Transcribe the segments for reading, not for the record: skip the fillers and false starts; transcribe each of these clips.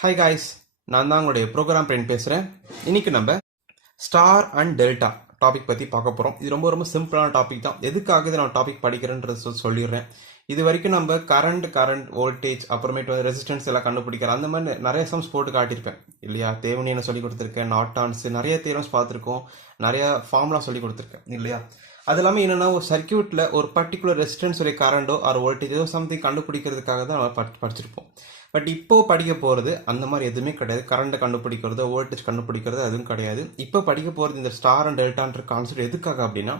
Hi guys, நான் தான் உங்களுடைய ப்ரோக்ராம் பிரெயின் பேசுகிறேன். இன்னைக்கு நம்ம ஸ்டார் அண்ட் டெல்டா டாபிக் பற்றி பார்க்க போகிறோம். இது ரொம்ப ரொம்ப சிம்பிளான டாபிக் தான். எதுக்காக இதை நான் டாபிக் படிக்கிறேன்றது சொல்லிடுறேன். இது வரைக்கும் நம்ம கரண்ட் வோல்டேஜ் அப்புறமேட்டு வந்து ரெசிஸ்டன்ஸ் எல்லாம் கண்டுபிடிக்கிறோம். அந்த மாதிரி நிறைய சம்ஸ் போட்டு காட்டியிருப்பேன் இல்லையா? தேவனியனை சொல்லி கொடுத்துருக்கேன், நாட்டான்ஸ் நிறைய தேரம்ஸ் பார்த்துருக்கோம், நிறைய ஃபார்முலா சொல்லி கொடுத்துருக்கேன் இல்லையா? அது இல்லாமல் என்னென்னா, ஒரு சர்க்கியூட்டில் ஒரு பர்டிகுலர் ரெசிஸ்டன்ஸ் ஒரு கரண்டோ ஒரு வோல்டேஜோ சம்திங் கண்டுபிடிக்கிறதுக்காக தான் நம்ம படிச்சிருப்போம். பட் இப்போ படிக்க போகிறது அந்த மாதிரி எதுவுமே கிடையாது. கரண்ட்டை கண்டுபிடிக்கிறதோ வோல்டேஜ் கண்டுபிடிக்கிறதோ அதுவும் கிடையாது. இப்போ படிக்க போகிறது இந்த ஸ்டார் அண்ட் டெல்டான்ற கான்செப்ட் எதுக்காக அப்படின்னா,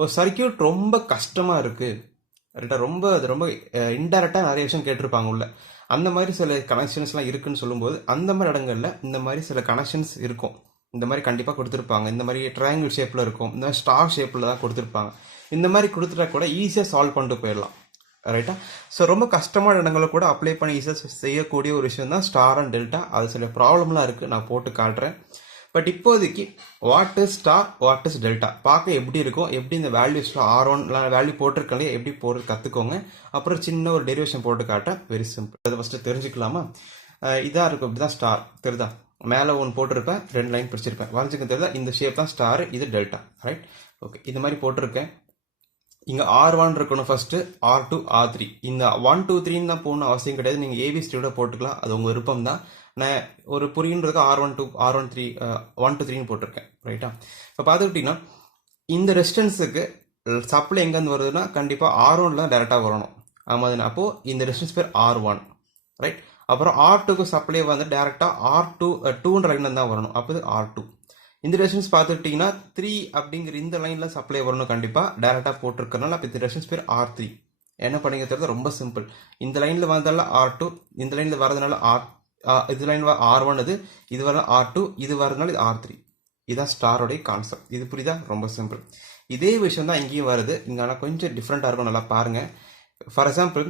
ஒரு சர்க்கியூட் ரொம்ப கஷ்டமாக இருக்குது, ரொம்ப அது ரொம்ப இன்டெரக்டாக நிறைய விஷயம் கேட்டிருப்பாங்க உள்ள. அந்த மாதிரி சில கனெக்ஷன்ஸ்லாம் இருக்குன்னு சொல்லும்போது அந்த மாதிரி இடங்கள்ல இந்த மாதிரி சில கனெக்ஷன்ஸ் இருக்கும். இந்த மாதிரி கண்டிப்பாக கொடுத்துருப்பாங்க. இந்த மாதிரி ட்ரையாங்கிள் ஷேப்பில் இருக்கும், இந்த மாதிரி ஸ்டார் ஷேப்பில் தான் கொடுத்துருப்பாங்க. இந்த மாதிரி கொடுத்துட்டா கூட ஈஸியாக சால்வ் பண்ணிட்டு போயிடலாம், ரைட்டா? ஸோ ரொம்ப கஷ்டமான இடங்களை கூட அப்ளை பண்ணி ஈஸியாக செய்யக்கூடிய ஒரு விஷயம் தான் ஸ்டார் அண்ட் டெல்டா. அது சில ப்ராப்ளம்லாம் இருக்குது, நான் போட்டு காட்டுறேன். பட் இப்போதைக்கு what is star, what is delta பார்க்க எப்படி இருக்கும், எப்படி இந்த வேல்யூஸ்லாம் R1 வேல்யூ போட்டிருக்காங்களே எப்படி போட்டு கற்றுக்கோங்க. அப்புறம் சின்ன ஒரு டெரிவேஷன் போட்டு காட்டுறேன். Very simple. அதை ஃபஸ்ட்டு தெரிஞ்சுக்கலாமா? இதாக இருக்கும், இப்படி தான் ஸ்டார் தெரியுதா? மேலே ஒன்று போட்டிருப்பேன், 2 லைன் பிடிச்சிருப்பேன், வரைஞ்சிக்க தெரியுதா? இந்த ஷேப் தான் ஸ்டார், இது டெல்டா, ரைட்? ஓகே, இந்த மாதிரி போட்டிருக்கேன். இங்கே R1 இருக்கணும் ஃபர்ஸ்ட், R2 R3. இந்த 1 2 3 தான் போகணும் அவசியம் கிடையாது. நீங்கள் ஏபிசியோட போட்டுக்கலாம், அது உங்கள் விருப்பம் தான். நான் ஒரு புரியுன்றதுக்கு R1 2 R1 3 1 2 3 போட்டிருக்கேன், ரைட்டா? இப்போ பார்த்துக்கிட்டிங்கன்னா இந்த ரெசிஸ்டன்ஸுக்கு சப்ளை எங்கேருந்து வருதுன்னா கண்டிப்பாக R1 டேரெக்டாக வரணும். ஆமாம், அப்போது இந்த ரெசிஸ்டன்ஸ் பேர் R1, ரைட்? அப்புறம் R2க்கு சப்ளை வந்து டேரெக்டாக R2 2ன்ற லைனில் தான் வரணும், அப்போ இது R2. இந்த ரெசிஸ்டன்ஸ் பார்த்துக்கிட்டிங்கன்னா 3 அப்படிங்கிற இந்த லைனில் சப்ளை வரணும் கண்டிப்பாக, டேரெக்டாக போட்டிருக்கறனால அப்போ இந்த ரெசிஸ்டன்ஸ் பேர் R3. என்ன பண்ணிக்கிறது ரொம்ப சிம்பிள். இந்த லைனில் வந்தால R2, இந்த லைனில் வரதுனால இது லைன் R1, இது வர R2, இது வரதுனால இது R3. இதுதான் ஸ்டாரோடைய கான்செப்ட். இது புரியுதா? ரொம்ப சிம்பிள். இதே விஷயம் தான் இங்கேயும் வருது. இங்கே ஆனால் கொஞ்சம் டிஃப்ரெண்ட்டாக இருக்கும், நல்லா பாருங்கள். ஃபார் எக்ஸாம்பிள்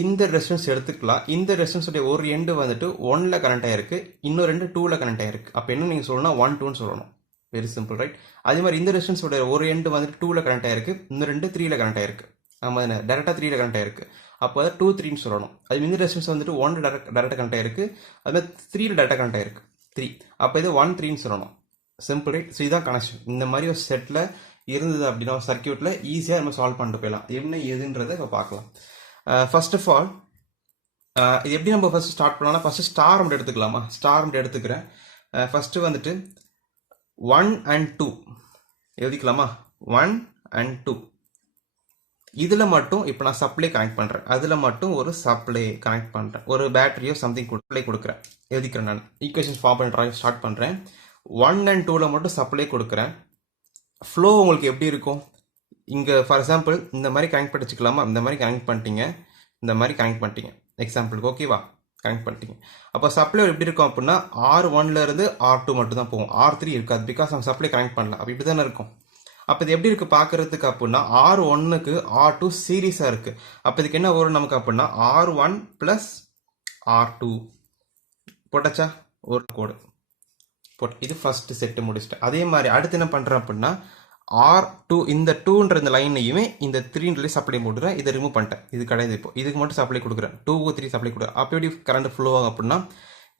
இந்த ரெசிஸ்டன்ஸ் எடுத்துக்கலாம். இந்த ரெசிஸ்டன்ஸுடைய ஒரு எண்டு வந்துட்டு 1ல் கனெக்ட் ஆகிருக்கு, இன்னொரு ரெண்டு 2ல் கனெக்ட் ஆகிருக்கு. அப்போ என்ன நீங்கள் சொல்லணும்? 1 2ன்னு சொல்லணும். Very simple, right? அதே மாதிரி இந்த ரெசிஸ்டன்ஸோட ஒரு எண்டு வந்துட்டு 2ல் கனெக்ட் ஆகிருக்கு, இன்னும் ரெண்டு 3ல் கனெக்ட் ஆகிருக்கு. ஆமாம், டேரெக்டாக 3ல் கனெக்ட் ஆகிருக்கு, அப்போ அதை 2 3ன்னு சொல்லணும். அது இந்த ரெசிஸ்டன்ஸ் வந்துட்டு 1 டேரெக்டாக கனெக்ட் ஆகிருக்கு, அது 3ல் டேரெக்டாக கனெக்ட் ஆகிருக்கு 3, அப்போ இது 1 3ன்னு சொல்லணும். Simple, right? ஸோ இதுதான் கனெக்ஷன். இந்த மாதிரி ஒரு செட்டில் இருந்தது அப்படின்னா சர்க்கியூட்டில் ஈஸியாக நம்ம சால்வ் பண்ணிட்டு போயிடலாம். என்ன ஏதுன்றதை இப்போ பார்க்கலாம். ஃபர்ஸ்ட் ஆஃப் ஆல் இது எப்படி நம்ம ஃபர்ஸ்ட் ஸ்டார்ட் பண்ணலாம்? ஃபர்ஸ்ட் ஸ்டார் மட்டும் எடுத்துக்கலாமா? ஸ்டார் மட்டும் எடுத்துக்கிறேன். ஃபர்ஸ்ட் வந்துட்டு 1 and 2 எழுதிக்கலாமா? 1 and 2 இதில் மட்டும் இப்போ நான் சப்ளை கனெக்ட் பண்ணுறேன். அதில் மட்டும் ஒரு சப்ளை கனெக்ட் பண்ணுறேன், ஒரு பேட்டரியோ சம்திங் சப்ளை கொடுக்குறேன். எழுதிக்கிறேன். நான் ஈக்குவேஷன் ஃபார்ம் பண்ணுறேன், ஸ்டார்ட் பண்ணுறேன். 1 and 2ல் மட்டும் சப்ளை கொடுக்குறேன். ஃப்ளோ உங்களுக்கு எப்படி இருக்கும்? இங்கே ஃபார் எக்ஸாம்பிள் இந்த மாதிரி கனெக்ட் பண்ணிச்சுக்கலாமா? இந்த மாதிரி கனெக்ட் பண்ணிட்டீங்க, இந்த மாதிரி கனெக்ட் பண்ணிட்டீங்க எக்ஸாம்பிளுக்கு, ஓகேவா? கனெக்ட் பண்ணிட்டீங்க. அப்போ சப்ளை எப்படி இருக்கும் அப்படின்னா R1லேருந்து R2 மட்டும் தான் போகும், R3 இருக்காது, பிகாஸ் நம்ம சப்ளை கனெக்ட் பண்ணல. அப்போ இப்படி தானே இருக்கும். அப்போ இது எப்படி இருக்குது பார்க்குறதுக்கு அப்படின்னா R1க்கு R2 சீரீஸாக இருக்குது. அப்போ இதுக்கு என்ன வரும் நமக்கு அப்படின்னா R1 + R2 போட்டாச்சா? ஒரு கோடு போட்டு இது ஃபர்ஸ்ட் செட்டு முடிச்சிட்டேன். அதே மாதிரி அடுத்து என்ன பண்ணுறேன் அப்படின்னா R2 இந்த 2ன்ற இந்த லைனையுமே இந்த 3ன்ற சப்ளை போட்டுறேன். இதை ரிமூவ் பண்ணிட்டேன், இது கிடையாது. இப்போ இதுக்கு மட்டும் சப்ளை கொடுக்குறேன், 2 3 சப்ளை கொடுக்குறேன். அப்போ எப்படி கரண்ட் ஃப்ளோ ஆகும் அப்படின்னா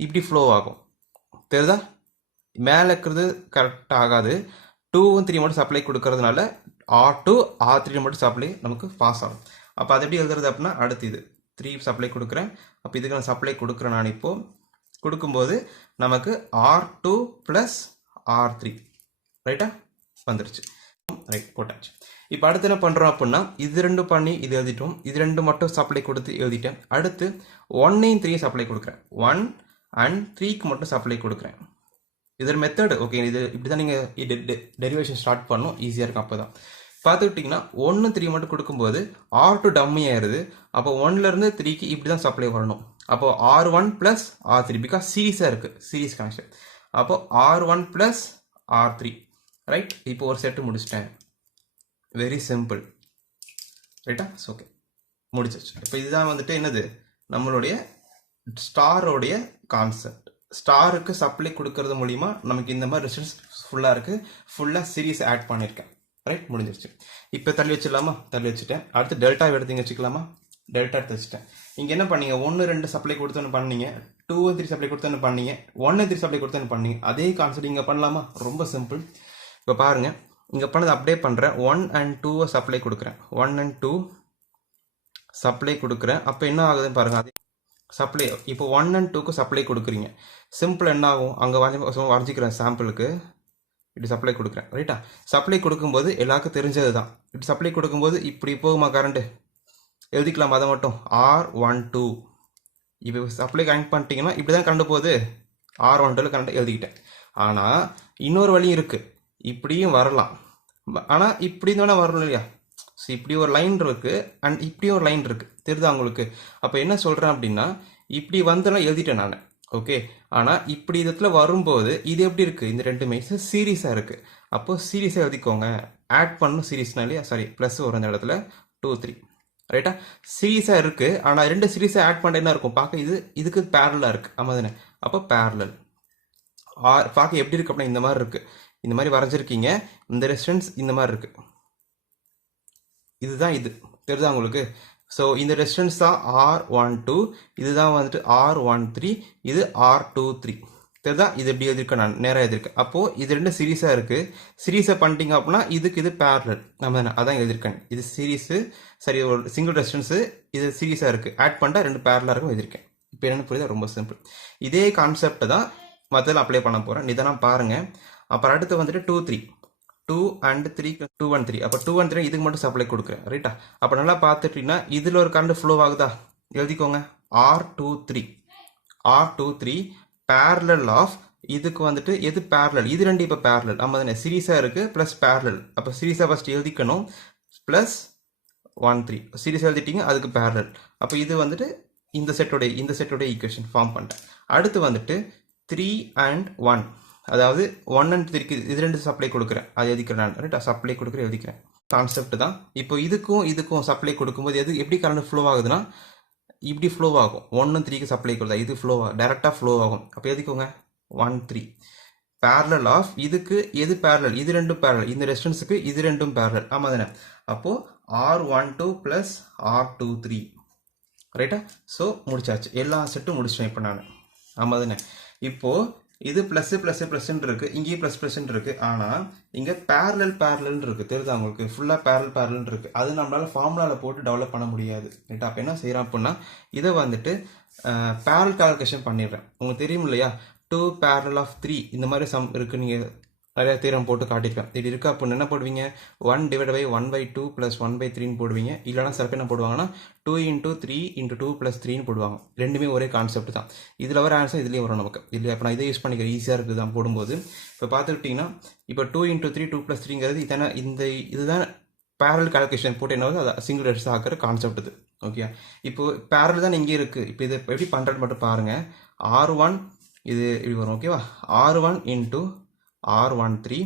இப்படி ஃப்ளோ ஆகும், தெரியுதா? மேலே இருக்கிறது கரெக்டாக ஆகாது. 2 3 மட்டும் சப்ளை கொடுக்கறதுனால R2 R3 மட்டும் சப்ளை நமக்கு பாஸ் ஆகும். அப்போ அது எப்படி எழுதுறது அப்படின்னா அடுத்து இது 3 சப்ளை கொடுக்குறேன். அப்போ இதுக்கு நான் சப்ளை கொடுக்குறேன். நான் இப்போ கொடுக்கும்போது நமக்கு R2 + R3 ரைட்டா வந்துருச்சு, ரைட்? போட்டாச்சு. இப்போ அடுத்து என்ன பண்ணுறோம் அப்படின்னா இது 2 பண்ணி இது எழுதிட்டோம், இது 2 மட்டும் சப்ளை கொடுத்து எழுதிட்டேன். அடுத்து 1 3 சப்ளை கொடுக்குறேன், 1 and 3க்கு மட்டும் சப்ளை கொடுக்குறேன். இது ஒரு மெத்தடு, ஓகே? இது இப்படி தான் நீங்கள் டெரிவேஷன் ஸ்டார்ட் பண்ணணும், ஈஸியாக இருக்கும். அப்போ தான் பார்த்துக்கிட்டிங்கன்னா 1 3 மட்டும் கொடுக்கும்போது R2 டம்மி ஆயிடுது. அப்போ 1லேருந்து 3க்கு இப்படி தான் சப்ளை வரணும். அப்போ R1 + R3 பிகாஸ் சீரீஸாக இருக்குது, சீரீஸ் கனெக்ஷன். அப்போ R1 + R3, ரைட்? இப்போ ஒரு செட்டு முடிச்சிட்டேன். வெரி சிம்பிள், ரைட்டா? ஓகே, முடிச்சிச்சு. இப்போ இதுதான் வந்துட்டு என்னது நம்மளுடைய ஸ்டாரோடைய கான்செப்ட். ஸ்டாருக்கு சப்ளை கொடுக்கறது மூலிமா நமக்கு இந்த மாதிரி ரெசிஸ்டன்ஸ் ஃபுல்லாக இருக்குது, ஃபுல்லாக சீரீஸ் ஆட் பண்ணியிருக்கேன், ரைட்? முடிஞ்சிருச்சு. இப்போ தள்ளி வச்சிடலாமா? தள்ளி வச்சுட்டேன். அடுத்து டெல்டா எடுத்து வச்சுக்கலாமா? டெல்டா எடுத்து வச்சுட்டேன். இங்கே என்ன பண்ணீங்க? 1 2 சப்ளை கொடுத்தோன்னு பண்ணீங்க, 2 3 சப்ளை கொடுத்து பண்ணீங்க, 1 3 சப்ளை கொடுத்து பண்ணீங்க. அதே கான்செப்ட் இங்கே பண்ணலாமா? ரொம்ப சிம்பிள். இப்போ பாருங்க, இங்கே பண்ணது அப்படியே பண்ணுறேன். 1 and 2 சப்ளை கொடுக்குறேன். 1 and 2 சப்ளை கொடுக்குறேன். அப்போ என்ன ஆகுதுன்னு பாருங்க. அதே சப்ளை இப்போ 1 and 2க்கு சப்ளை கொடுக்குறீங்க. சிம்பிள் என்ன ஆகும்? அங்கே வரைஞ்சிக்கிறேன் சாம்பிளுக்கு. இப்படி சப்ளை கொடுக்குறேன், ரைட்டா? சப்ளை கொடுக்கும்போது எல்லாருக்கும் தெரிஞ்சது தான். இப்படி சப்ளை கொடுக்கும்போது இப்படி போகுமா கரண்ட்டு? எழுதிக்கலாம் அதை மட்டும். R12 இப்போ சப்ளை கனெக்ட் பண்ணிட்டீங்கன்னா இப்படி தான் கரண்ட் போகுது. R12 current எழுதிக்கிட்டேன். ஆனால் இன்னொரு வழியும் இருக்குது. இப்படியும் வரலாம், ஆனால் இப்படி தானே வரணும் இல்லையா? ஸோ இப்படி ஒரு லைன் இருக்குது அண்ட் இப்படியும் ஒரு லைன் இருக்குது. தெரியுதா உங்களுக்கு? அப்போ என்ன சொல்கிறேன் அப்படின்னா, இப்படி வந்தெல்லாம் எழுதிட்டேன் நான், ஓகே. ஆனால் இப்படி இதில் வரும்போது இது எப்படி இருக்குது? இந்த ரெண்டுமே சீரீஸாக இருக்குது. அப்போது சீரீஸாக எழுதிக்கோங்க. ஆட் பண்ணணும் சீரீஸ்னா இல்லையா? சாரி, ப்ளஸ் வரும் இந்த இடத்துல 2 3, ரைட்டா? சீரீஸாக இருக்குது. ஆனால் ரெண்டு சீரீஸாக ஆட் பண்ண என்ன இருக்கும்? பார்க்க இதுக்கு பேரலாக இருக்குது, ஆமாம் தானே? அப்போ பேரலல் பார்க்க எப்படி இருக்குது அப்படின்னா இந்த மாதிரி இருக்குது. இந்த மாதிரி வரைஞ்சிருக்கீங்க. இந்த ரெசிஸ்டன்ஸ் இந்த மாதிரி இருக்குது. இதுதான் இது, தெரியுதா உங்களுக்கு? ஸோ இந்த ரெசிஸ்டன்ஸ் தான் R12, இதுதான் வந்துட்டு R13, இது R23. தெரியுதா? இது எப்படி எழுதிருக்கேன்? நான் நேராக எழுதிருக்கேன். அப்போது இது ரெண்டு சீரீஸாக இருக்குது. சீரீஸை பண்ணிட்டீங்க அப்படின்னா இதுக்கு இது பேரலல், நம்ம அதான் எழுதிருக்கேன். இது சீரீஸு, சரி, ஒரு சிங்கிள் ரெசிஸ்டன்ஸு, இது சீரீஸாக இருக்குது. ஆட் பண்ணிட்டா ரெண்டு பேரலாக இருக்கும் எழுதிருக்கேன். இப்போ என்னென்னு புரியுதா? ரொம்ப சிம்பிள். இதே கான்செப்ட் தான் மற்றதில் அப்ளை பண்ண போகிறேன். இதெல்லாம் பாருங்கள். அப்புறம் அடுத்து வந்துட்டு 2 3, 2 and 3, 2 and 3. அப்போ 2 and 3 இதுக்கு மட்டும் சப்ளை கொடுக்குறேன், ரைட்டா? அப்போ நல்லா பார்த்துட்டீங்கன்னா இதில் ஒரு கரண்ட் ஃப்ளோ ஆகுதா? எழுதிக்கோங்க. R23 பேரலல் ஆஃப் இதுக்கு வந்துட்டு எது பேரலல்? இது ரெண்டு இப்போ பேரலல், ஆமாம் தானே? சீரீஸாக இருக்குது ப்ளஸ் பேரலல். அப்போ சீரீஸாக ஃபஸ்ட் எழுதிக்கணும். ப்ளஸ் 1 3 சீரீஸாக எழுதிட்டீங்க, அதுக்கு பேரலல். அப்போ இது வந்துட்டு இந்த செட்டோடைய ஈக்குவேஷன் ஃபார்ம் பண்ணிட்டேன். அடுத்து வந்துட்டு 3 and 1, அதாவது 1 and 3க்கு இது ரெண்டு சப்ளை கொடுக்குறேன், அது எழுதிக்கிறேன் நான், ரைட்டா? சப்ளை கொடுக்குறேன், எழுதிக்கிறேன். கான்செப்ட் தான். இப்போ இதுக்கும் சப்ளை கொடுக்கும்போது எப்படி கரண்ட் ஃப்ளோ ஆகுதுன்னா இப்படி ஃப்ளோ ஆகும். 1 and 3க்கு சப்ளை கொடுத்தா இது ஃப்ளோ ஆகும், டேரெக்டாக ஃப்ளோ ஆகும். அப்போ எழுதிக்கோங்க 1 3 பேரலல் ஆஃப் இதுக்கு எது பேரலல்? இது ரெண்டும் பேரலல். இந்த ரெசிஸ்டன்ஸுக்கு இது ரெண்டும் பேரலல், ஆமாம் தானே? அப்போது R12 ப்ளஸ் R23, ரைட்டா? ஸோ முடிச்சாச்சு, எல்லா செட்டும் முடிச்சிட்டேன் இப்போ நான், ஆமாம் தானே? இப்போது இது ப்ளஸ் ப்ளஸ் ப்ளஸ்ன்னு இருக்குது, இங்கேயும் ப்ளஸ் ப்ளஸ்ன்னு இருக்குது. ஆனால் இங்கே பேரலல் இருக்குது, தெரியுதா உங்களுக்கு? ஃபுல்லாக பேரலல் இருக்குது. அது நம்மளால் ஃபார்முலாவில் போட்டு டெவலப் பண்ண முடியாது, ரைட்டா? அப்போ என்ன செய்கிறோம் அப்படின்னா இதை வந்துட்டு பேரல் கால்குலேஷன் பண்ணிடுறேன். உங்களுக்கு தெரியும் இல்லையா? 2 parallel of 3 இந்த மாதிரி சம் இருக்குது. நீங்கள் நிறையா தீரம் போட்டு காட்டியிருக்கேன். இது இருக்கா அப்படின்னு என்ன போடுவீங்க? 1 divided by 1/2 plus 1/3ன்னு போடுவீங்க. இல்லைனா சில பேர் என்ன போடுவாங்கன்னா 2 into 3 into 2 plus 3ன்னு போடுவாங்க. ரெண்டுமே ஒரே கான்செப்ட் தான். இதில் வர ஆன்சர் இதுலேயும் வரும் நமக்கு இல்லையா? இப்போ நான் இதை யூஸ் பண்ணிக்கிறேன், ஈஸியாக இருக்குது தான் போடும்போது. இப்போ பார்த்துக்கிட்டிங்கன்னா இப்போ 2 into 3 2 plus 3ங்கிறது இதுதான் பேரல் கால்குலேஷன் போட்டு என்ன அது சிங்கிள் ரெசிஸ்டன்ஸ் ஆகிற கான்செப்ட் இது, ஓகே? இப்போ பேரல் தான் இங்கே இருக்குது. இப்போ இதை எப்படி பண்ணுறது மட்டும் பாருங்கள். R1 இது இப்படி வரும், ஓகேவா? R1 into R13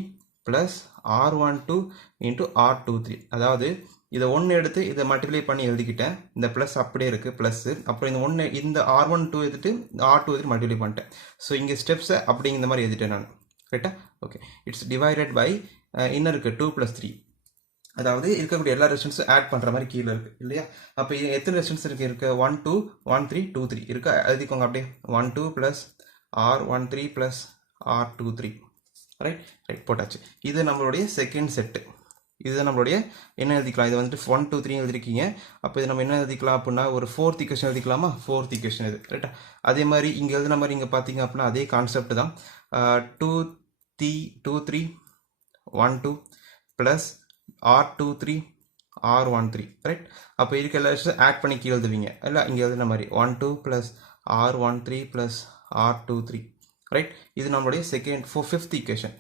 plus R12 into R23. அதாவது இதை ஒன்று எடுத்து இதை மல்டிப்ளை பண்ணி எழுதிக்கிட்டேன். இந்த ப்ளஸ் அப்படியே இருக்குது, ப்ளஸ்ஸு. அப்புறம் இந்த R12 எடுத்துட்டு இந்த R2 எடுத்து மல்டிப்ளை பண்ணிட்டேன். ஸோ இங்கே ஸ்டெப்ஸை அப்படிங்கிற மாதிரி எழுதிட்டேன் நான், ரைட்டா? ஓகே. இட்ஸ் டிவைடட் பை என்ன இருக்குது? 2 plus 3. அதாவது இருக்கக்கூடிய எல்லா ரெசிஸ்டன்ஸும் ஆட் பண்ணுற மாதிரி கீழே இருக்குது இல்லையா? அப்போ எத்தனை ரெசிஸ்டன்ஸ் இருக்குது? 1 2 1 3 2 3 இருக்கா? எழுதிக்கோங்க அப்படியே. 1 2 plus R13 plus R23, right போட்டாச்சு. இது நம்மளுடைய செகண்ட் செட்டு. இது நம்மளுடைய என்ன எழுதிக்கலாம்? இது வந்துட்டு 1 2 3 எழுதிருக்கீங்க. அப்போ இது நம்ம என்ன எழுதிக்கலாம் அப்படின்னா ஒரு 4th ஈக்குவேஷன் எழுதிக்கலாமா? 4th ஈக்குவேஷன் இது, ரைட்டா? அதே மாதிரி இங்கே எழுதின மாதிரி இங்கே பார்த்தீங்க அப்படின்னா அதே கான்செப்ட் தான். 2 3 1 2 ப்ளஸ் R23 R13, ரைட்? அப்போ இருக்க எல்லா ஆட் பண்ணி கீழே எழுதுவீங்க இல்லை? இங்கே எழுதின மாதிரி 1 2 plus R13 plus R23, right? இது நம்மளுடைய ஃபிஃப்த் ஈக்குவேஷன்,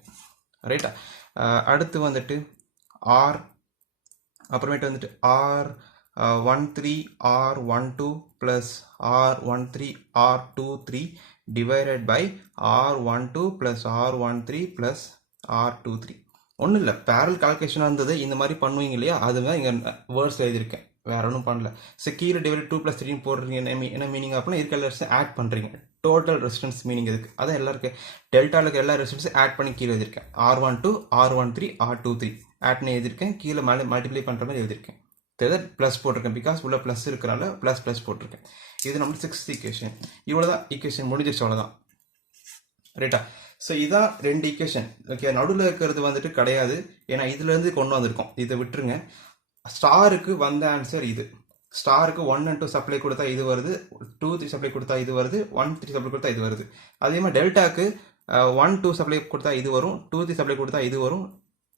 ரைட்டா? அடுத்து வந்துட்டு அப்புறமேட்டு வந்துட்டு R13 R12 plus R13 R23 divided by R12 plus R13 plus R23. ஒன்றும் இல்லை, பேரல் கால்குலேஷனாக இருந்தது இந்த மாதிரி பண்ணுவீங்க இல்லையா? அதுதான் இங்கே வேர்ட்ஸ் எழுதியிருக்கேன், வேற ஒன்றும் பண்ணல. ஸோ கீழே டிவைட் 2 plus 3 போடுறீங்க. என்ன மீனிங் அப்படின்னா இருக்க எல்லா ரெசிஸ்டன்ஸ் ஆட் பண்ணுறீங்க. டோட்டல் ரெசிஸ்டன்ஸ் மீனிங் இதுக்கு அதான் எல்லாருக்கும் டெல்டாவில் இருக்க எல்லா ரெசிஸ்டன்ஸும் ஆட் பண்ணி கீழே எழுதியிருக்கேன். R12 R13 R23 ஆட் பண்ணி எழுதியிருக்கேன். கீழே மல்டிப்ளை பண்ணுற மாதிரி எழுதியிருக்கேன். ப்ளஸ் போட்டிருக்கேன் பிகாஸ் உள்ள ப்ளஸ் இருக்கிறனால ப்ளஸ் போட்டிருக்கேன். இது நம்ம 6th ஈக்குவேஷன். இவ்வளோதான் ஈக்குவேஷன் முடிஞ்சிருச்சு, அவ்வளோதான். ரைட்டா? ஸோ இதான் 2 ஈக்குவேஷன். ஓகே, நடுவில் இருக்கிறது வந்துட்டு கிடையாது, ஏன்னா இதுலேருந்து கொண்டு வந்திருக்கோம். இதை விட்டுருங்க. ஸ்டாருக்கு வந்த ஆன்சர் இது. ஸ்டாருக்கு 1 and 2 சப்ளை கொடுத்தா இது வருது, 2 3 சப்ளை கொடுத்தா இது வருது, 1 3 சப்ளை கொடுத்தா இது வருது. அதே மாதிரி டெல்டாக்கு 1 2 சப்ளை கொடுத்தா இது வரும், 2 3 சப்ளை கொடுத்தா இது வரும்,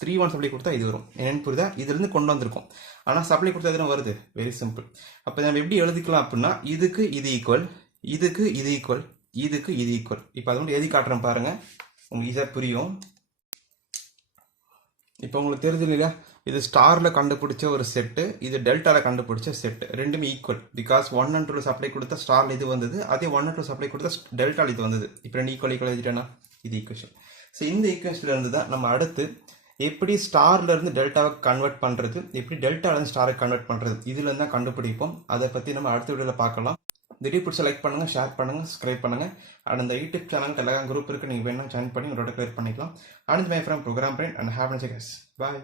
3 1 சப்ளை கொடுத்தா இது வரும். என்னன்னு புரியுதா? இதுலேருந்து கொண்டு வந்திருக்கோம். ஆனால் சப்ளை கொடுத்தா எதுவும் வருது. Very simple. அப்போ நம்ம எப்படி எழுதிக்கலாம் அப்படின்னா, இதுக்கு இது ஈக்குவல், இதுக்கு இது ஈக்குவல், இதுக்கு இது ஈக்குவல். இப்போ அது வந்து எழுதி காட்டுறேன் பாருங்க, உங்களுக்கு ஈஸியாக புரியும். இப்போ உங்களுக்கு தெரிஞ்சு இல்லையா, இது ஸ்டாரில் கண்டுபிடிச்ச ஒரு செட்டு, இது டெல்டாவில் கண்டுபிடிச்ச செட்டு, ரெண்டுமே ஈக்குவல். பிகாஸ் 1 and 2 சப்ளை கொடுத்தா ஸ்டாரில் இது வந்தது, அதே 1 and 2 சப்ளை கொடுத்தா டெல்டாவில் இது வந்தது. இப்போ ரெண்டு ஈக்குவல் எழுதிட்டேன்னா இது ஈக்குவேஷன். ஸோ இந்த ஈக்குவேஷன்ல இருந்து தான் நம்ம அடுத்து எப்படி ஸ்டார்ல இருந்து டெல்டாவை கன்வெர்ட் பண்ணுறது, எப்படி டெல்டால இருந்து ஸ்டாரை கன்வெர்ட் பண்ணுறது, இதுல இருந்து தான் கண்டுபிடிப்போம். அதை பற்றி நம்ம அடுத்த வீடியோவில் பார்க்கலாம். இந்த வீடியோ பிடிச்ச லைக் பண்ணுங்க, ஷேர் பண்ணுங்க, சப்ஸ்கிரைப் பண்ணுங்க. அண்ட் இந்த யூடியூப் சேனல் டெலகிராம் குரூப் இருக்கு, நீங்கள் வேணா ஜாயின் பண்ணி உங்களோட கிளியர் பண்ணிக்கலாம். And my from program brain and have nice day. Bye.